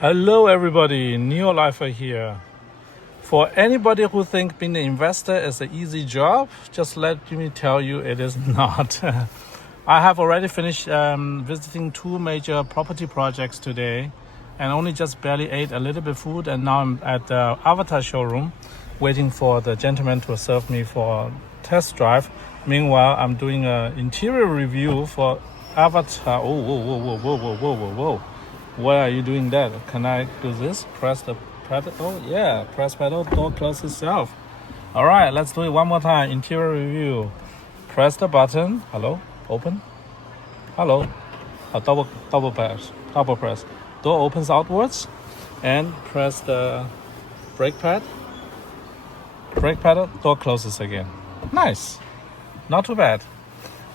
Hello everybody, NIOlifer here. For anybody who think being an investor is an easy job, just let me tell you it is not. I have already finished visiting two major property projects today and only just barely ate a little bit food, and now I'm at the AVATR showroom waiting for the gentleman to serve me for a test drive. Meanwhile, I'm doing an interior review for AVATR. Oh, whoa, whoa, whoa, whoa, whoa, whoa, whoa, whoa. Why are you doing that? Can I do this? Press the pedal. Oh yeah, press pedal, door close itself. All right, let's do it one more time. Interior review. Press the button. Hello, open. Hello. Double press. Door opens outwards, and press the brake pad. Brake pedal. Door closes again. Nice. Not too bad.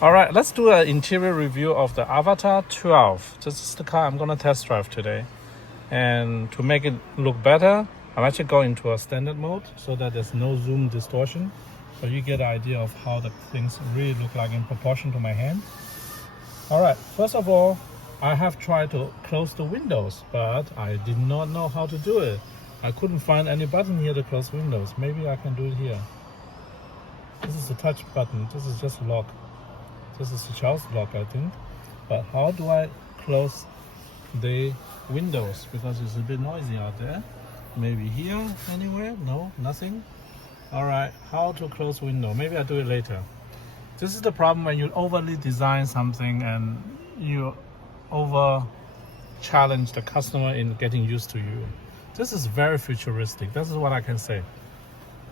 All right, let's do an interior review of the AVATR 12. This is the car I'm gonna test drive today. And to make it look better, I'm actually going to a standard mode so that there's no zoom distortion. So you get an idea of how the things really look like in proportion to my hand. All right, first of all, I have tried to close the windows, but I did not know how to do it. I couldn't find any button here to close windows. Maybe I can do it here. This is a touch button, this is just lock. This is the child's lock, I think. But how do I close the windows? Because it's a bit noisy out there. Maybe here, anywhere? No, nothing. All right, how to close window? Maybe I'll do it later. This is the problem when you overly design something and you over challenge the customer in getting used to you. This is very futuristic. This is what I can say.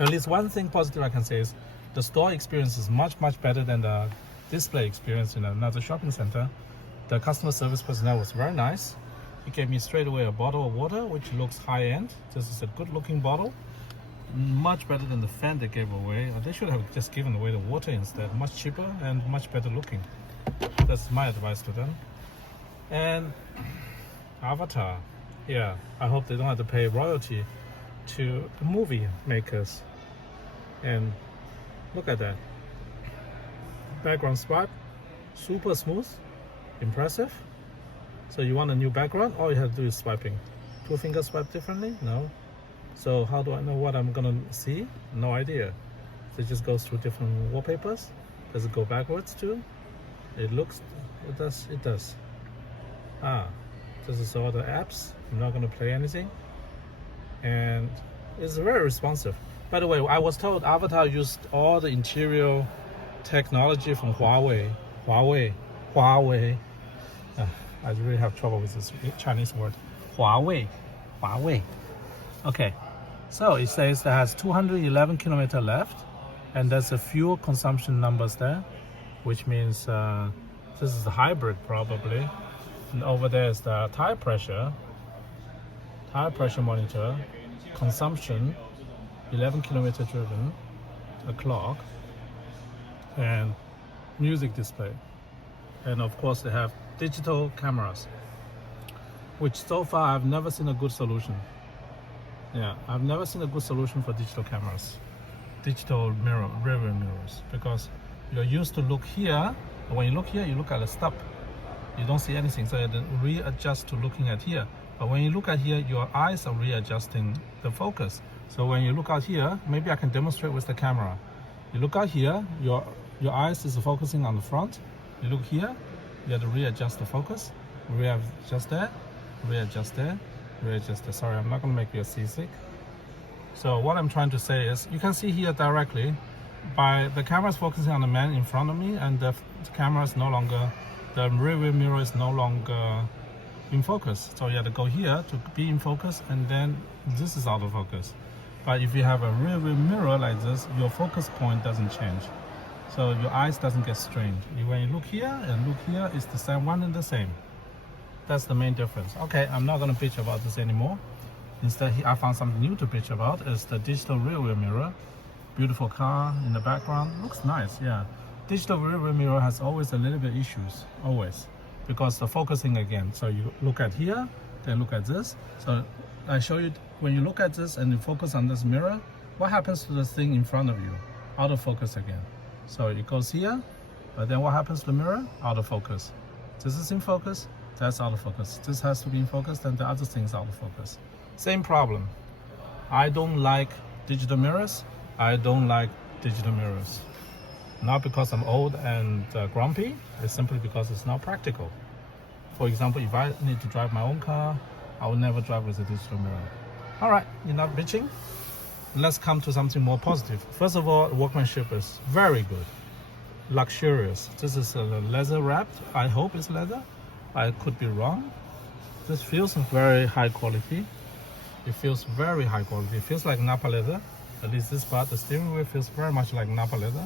At least one thing positive I can say is the store experience is much better than the display experience in another shopping center. The customer service personnel was very nice. He gave me straight away a bottle of water, which looks high end. This is a good looking bottle, much better than the fan they gave away. They should have just given away the water instead. Much cheaper and much better looking. That's my advice to them. And AVATR, yeah, I hope they don't have to pay royalty to the movie makers. And look at that. Background swipe, super smooth, impressive. So you want a new background, all you have to do is swiping. Two fingers swipe differently? No. So how do I know what I'm gonna see? No idea. So it just goes through different wallpapers. Does it go backwards too? It does. This is all the apps. I'm not gonna play anything. And it's very responsive. By the way, I was told AVATR used all the interior technology from Huawei. I really have trouble with this Chinese word. Huawei. Okay, so it says it has 211 kilometers left, and there's a fuel consumption numbers there, which means this is a hybrid probably. And over there is the tire pressure monitor, consumption, 11 kilometers driven, a clock, and music display. And of course they have digital cameras, which so far I've never seen a good solution. Yeah, I've never seen a good solution for digital cameras, digital rear mirrors, because you're used to look here, and when you look here, you look at the stop. You don't see anything, so you have to readjust to looking at here. But when you look at here, your eyes are readjusting the focus. So when you look out here, maybe I can demonstrate with the camera. You look out here, your eyes is focusing on the front. You look here, you have to readjust the focus. Readjust there, readjust there, readjust there. Sorry, I'm not going to make you seasick. So what I'm trying to say is, you can see here directly, by the camera is focusing on the man in front of me, and the camera is no longer, the rear view mirror is no longer in focus. So you have to go here to be in focus, and then this is out of focus. But if you have a rear view mirror like this, your focus point doesn't change. So your eyes doesn't get strained. When you look here and look here, it's the same, one and the same. That's the main difference. Okay, I'm not gonna bitch about this anymore. Instead, I found something new to bitch about. It's the digital rear view mirror. Beautiful car in the background, looks nice, yeah. Digital rear view mirror has always a little bit issues, always. Because the focusing again, so you look at here, then look at this. So I show you, when you look at this and you focus on this mirror, what happens to the thing in front of you? Out of focus again. So it goes here, but then what happens to the mirror? Out of focus. This is in focus, That's out of focus. This has to be in focus, and the other thing's out of focus. Same problem. I don't like digital mirrors. I don't like digital mirrors. Not because I'm old and grumpy, it's simply because it's not practical. For example, if I need to drive my own car, I will never drive with a digital mirror. All right, you're not bitching. Let's come to something more positive. First of all, workmanship is very good, luxurious. This is leather wrapped. I hope it's leather. I could be wrong. This feels very high quality. It feels very high quality. It feels like Napa leather. At least this part, the steering wheel feels very much like Napa leather.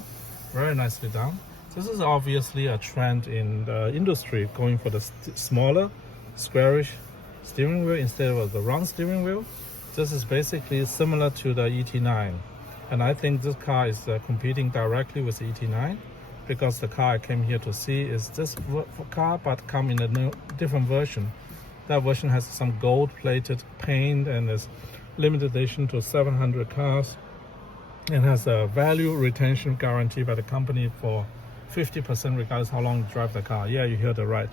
Very nicely done. This is obviously a trend in the industry, going for the smaller, squarish steering wheel instead of the round steering wheel. This is basically similar to the ET9. And I think this car is competing directly with the ET9 because the car I came here to see is this car, but come in a different version. That version has some gold-plated paint and is limited edition to 700 cars and has a value retention guarantee by the company for 50% regardless how long you drive the car. Yeah, you heard it right.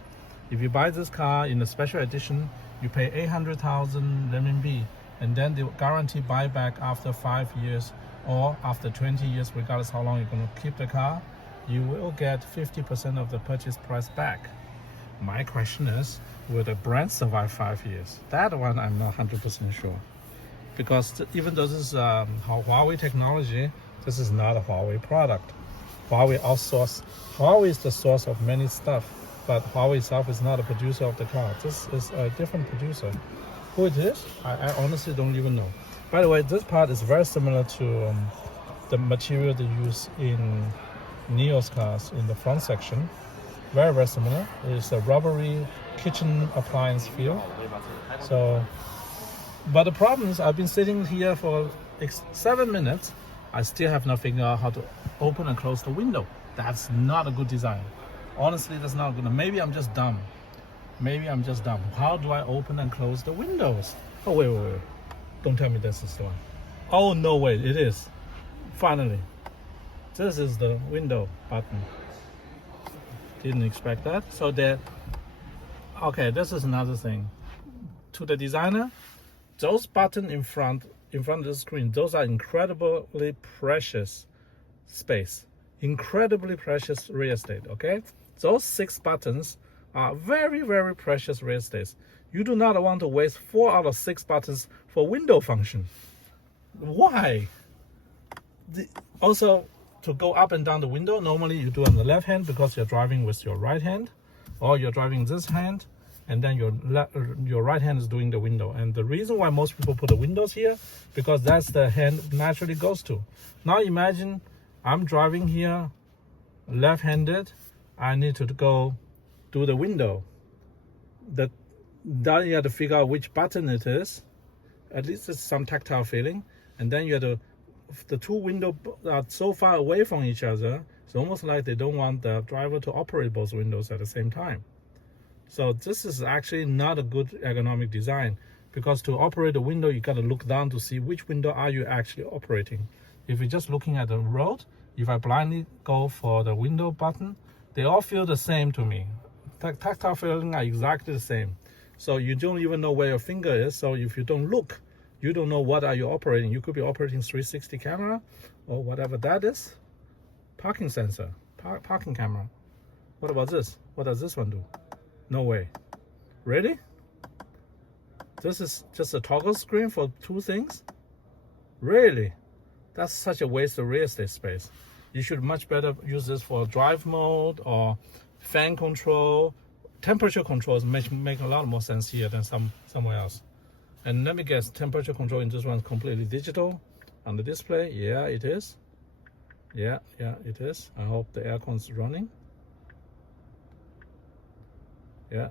If you buy this car in a special edition, you pay 800,000 renminbi, and then the guarantee buyback after 5 years or after 20 years, regardless how long you're going to keep the car, you will get 50% of the purchase price back. My question is, will the brand survive 5 years? That one I'm not 100% sure. Because even though this is Huawei technology, this is not a Huawei product. Huawei outsource. Huawei is the source of many stuff, but Huawei itself is not a producer of the car. This is a different producer. Who it is? I honestly don't even know. By the way, this part is very similar to the material they use in NIO's cars in the front section. Very, very similar. It's a rubbery kitchen appliance feel. So, but the problem is I've been sitting here for 7 minutes. I still have not figured out how to open and close the window. That's not a good design. Honestly, that's not good. Maybe I'm just dumb. Maybe I'm just dumb. How do I open and close the windows? Oh, wait. Don't tell me this is the one. Oh, no, wait, it is. Finally. This is the window button. Didn't expect that. So there. Okay, this is another thing. To the designer, those buttons in front of the screen, those are incredibly precious space, incredibly precious real estate. Okay, those 6 buttons are very, very precious real estate. You do not want to waste 4 out of 6 buttons for window function. Why? Also, to go up and down the window, normally you do on the left hand because you're driving with your right hand, or you're driving this hand, and then your right hand is doing the window. And the reason why most people put the windows here, because that's the hand naturally goes to. Now imagine I'm driving here, left-handed. I need to go do the window. Then you have to figure out which button it is. At least it's some tactile feeling. And then you have to, the 2 windows are so far away from each other, it's almost like they don't want the driver to operate both windows at the same time. So this is actually not a good ergonomic design, because to operate the window, you got to look down to see which window are you actually operating. If you're just looking at the road, if I blindly go for the window button, they all feel the same to me. Tactile feeling are exactly the same. So you don't even know where your finger is. So if you don't look, you don't know what are you operating. You could be operating 360 camera or whatever that is. Parking sensor, parking camera. What about this? What does this one do? No way. Really? This is just a toggle screen for 2 things? Really? That's such a waste of real estate space. You should much better use this for drive mode or fan control. Temperature controls make a lot more sense here than somewhere else. And let me guess, temperature control in this one is completely digital on the display. Yeah, it is. Yeah, it is. I hope the aircon is running. Yeah.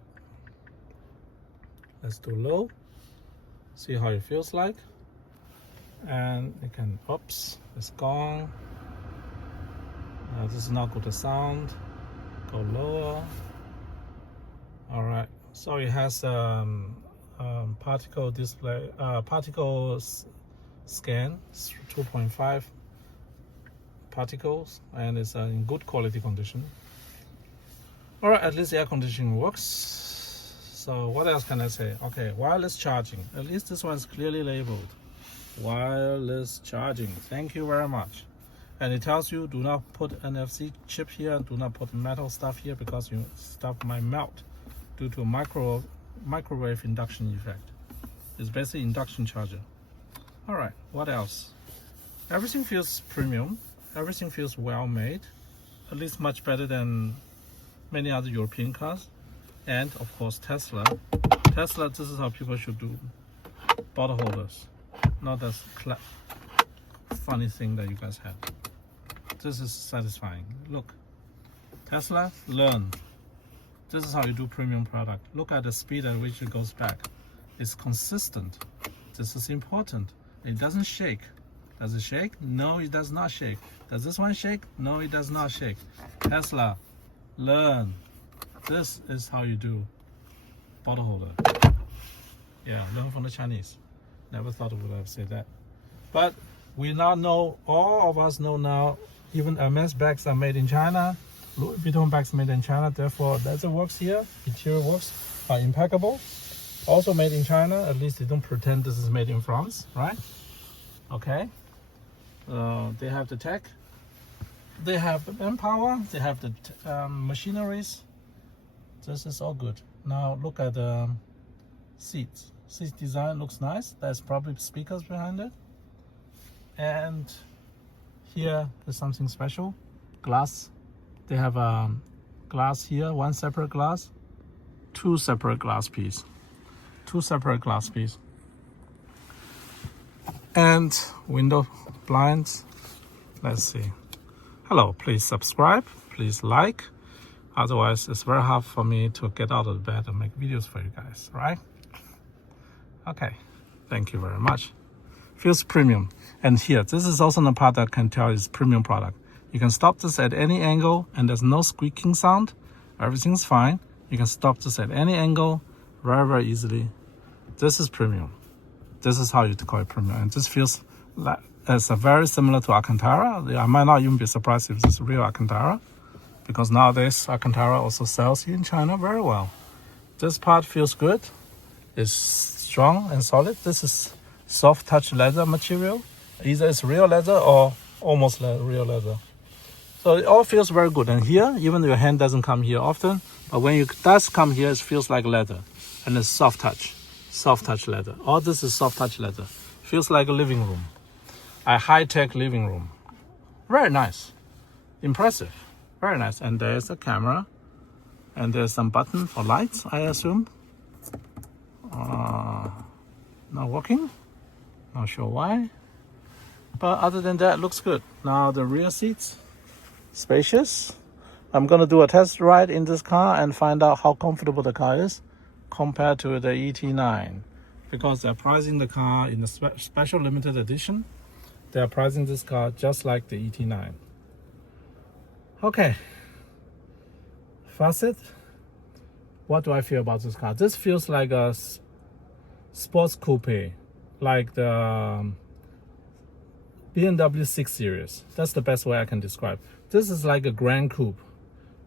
Let's do low. See how it feels like. And it can, oops, it's gone. This is not good sound. Go lower. All right. So it has particle display, particle scan, 2.5 particles, and it's in good quality condition. All right, at least air conditioning works. So what else can I say? Okay, wireless charging. At least this one's clearly labeled. Wireless charging. Thank you very much. And it tells you do not put NFC chip here, do not put metal stuff here because your stuff might melt due to microwave induction effect. It's basically induction charger. All right, what else? Everything feels premium. Everything feels well made, at least much better than many other European cars. And of course Tesla, this is how people should do bottle holders, not that funny thing that you guys have. This is satisfying. Look, Tesla, learn. This is how you do premium product. Look at the speed at which it goes back. It's consistent. This is important. It doesn't shake. Does it shake? No, it does not shake. Does this one shake? No, it does not shake. Tesla, learn. This is how you do bottle holder. Yeah, learn from the Chinese. Never thought I would have said that. But we now know, all of us know now, even Hermes bags are made in China. Louis Vuitton bags made in China. Therefore, leather works here. Interior works are impeccable. Also made in China. At least they don't pretend this is made in France, right? Okay. They have the tech. They have the manpower. They have the machineries. This is all good. Now look at the seats. Seat design looks nice. There's probably speakers behind it. And here is something special. Glass. They have a glass here, one separate glass, two separate glass piece. And window blinds. Let's see. Hello, please subscribe, please like. Otherwise, it's very hard for me to get out of bed and make videos for you guys, right? Okay, thank you very much. Feels premium. And here, this is also the part that I can tell is premium product. You can stop this at any angle and there's no squeaking sound. Everything's fine. You can stop this at any angle very, very easily. This is premium. This is how you call it premium. And this feels like it's very similar to Alcantara. I might not even be surprised if this is real Alcantara, because nowadays Alcantara also sells here in China very well. This part feels good. It's strong and solid. This is soft touch leather material. Either it's real leather or almost real leather. So it all feels very good. And here, even though your hand doesn't come here often, but when it does come here, it feels like leather. And it's soft touch leather. All this is soft touch leather. Feels like a living room. A high-tech living room. Very nice. Impressive. Very nice. And there's a camera. And there's some button for lights, I assume. Not working. Not sure why. But other than that, looks good. Now the rear seats. Spacious. I'm going to do a test ride in this car and find out how comfortable the car is compared to the ET9. Because they're pricing the car in the special limited edition. They're pricing this car just like the ET9. Okay. Facet. What do I feel about this car? This feels like a sports coupe. Like the BMW 6 Series. That's the best way I can describe. This is like a Grand Coupe.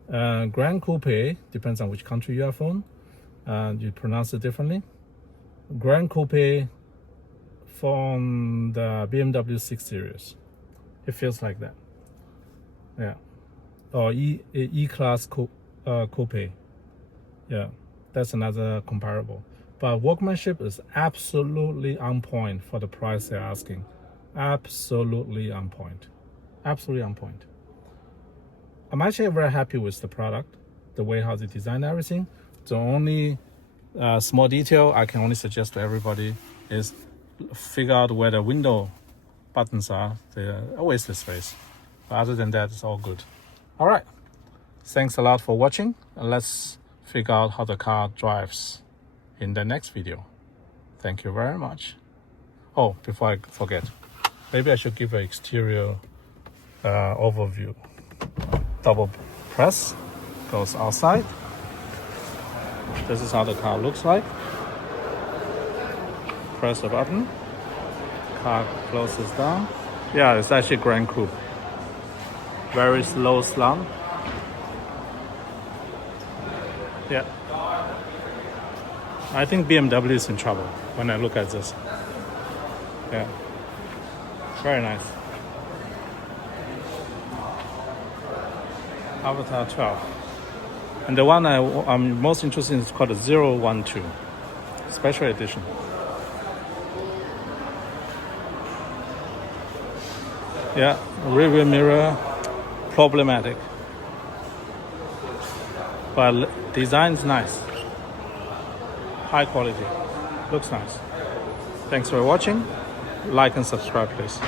Grand Coupe, depends on which country you are from. You pronounce it differently. Grand Coupe from the BMW 6 Series. It feels like that. Yeah. Or E-Class Coupe. Yeah, that's another comparable. But workmanship is absolutely on point for the price they're asking. Absolutely on point. Absolutely on point. I'm actually very happy with the product, the way how they design everything. The only small detail I can only suggest to everybody is figure out where the window buttons are. They're always the space. But other than that, it's all good. All right. Thanks a lot for watching. And let's figure out how the car drives in the next video. Thank you very much. Oh, before I forget, maybe I should give an exterior overview. Double press, goes outside. This is how the car looks like. Press the button, car closes down. Yeah, it's actually Grand Coupe. Very slow slump. Yeah. I think BMW is in trouble when I look at this. Yeah, very nice. AVATR 12. And the one I'm most interested in is called 012, special edition. Yeah, rear mirror, problematic. But design is nice. High quality. Looks nice. Thanks for watching. Like and subscribe, please.